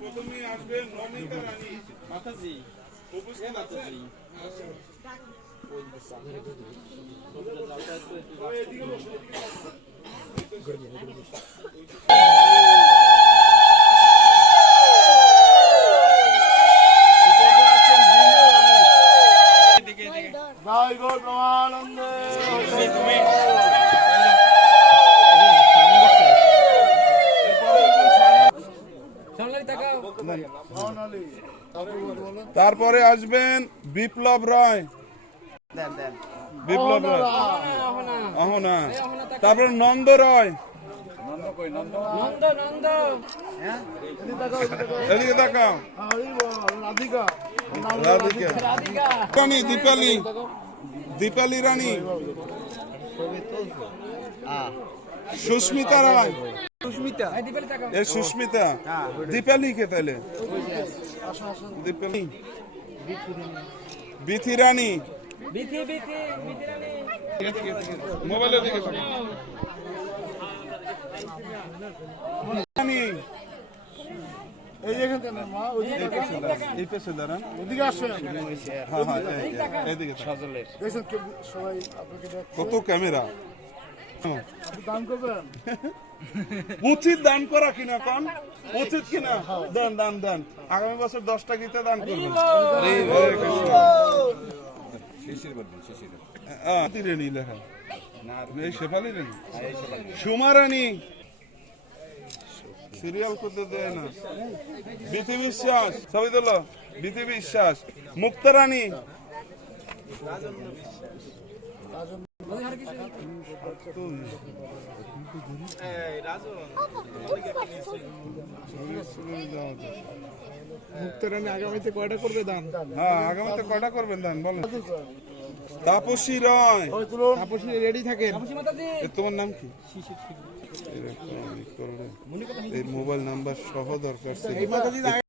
প্রথমে আসবেন নমিতা রানী মাতাজি উপস্থিত আছেন? জয় গো প্রমানন্দে তারপরে আসবেন বিপ্লব রায়, বিপ্লব রায় অহনা, তারপরে নন্দ রায়, এদিকে তাকাও, রাধিকা রাধিকা রানী, দীপালি, দীপালি রানী, সুস্মিতা রায়, এ সুস্মিতা, দীপালি কে তাহলে? দীপালি, বিথি রানী, মোবাইলের দিকে রানী, এই যেখানে কেন মা এই পেছে দাঁড়ান, ওদিকে আসেন হ্যাঁ হ্যাঁ এইদিকে দেখছেন সবাই আপনাকে দেখছে কত ক্যামেরা, দান করবেন উচিত দান করা কিনা কোন উচিত কিনা? দান দান দান, আগামী বছর 10টা গীতা দান করবেন। রানী লেখা এই শেফালি রানী, সুমা রানী, সিরিয়াল করতে দেয় না, বিথি বিশ্বাস, সবাই দিল, বিথি বিশ্বাস, মুক্তা রানী, মুক্তারানী আগামীতে কয়টা করবে দান? হ্যাঁ আগামীতে কয়টা করবেন দান বলেন? তাপসী রায়, আপনি রেডি থাকেন। তোমার নাম কি? এই মোবাইল নাম্বার সহ দরকার ছিল।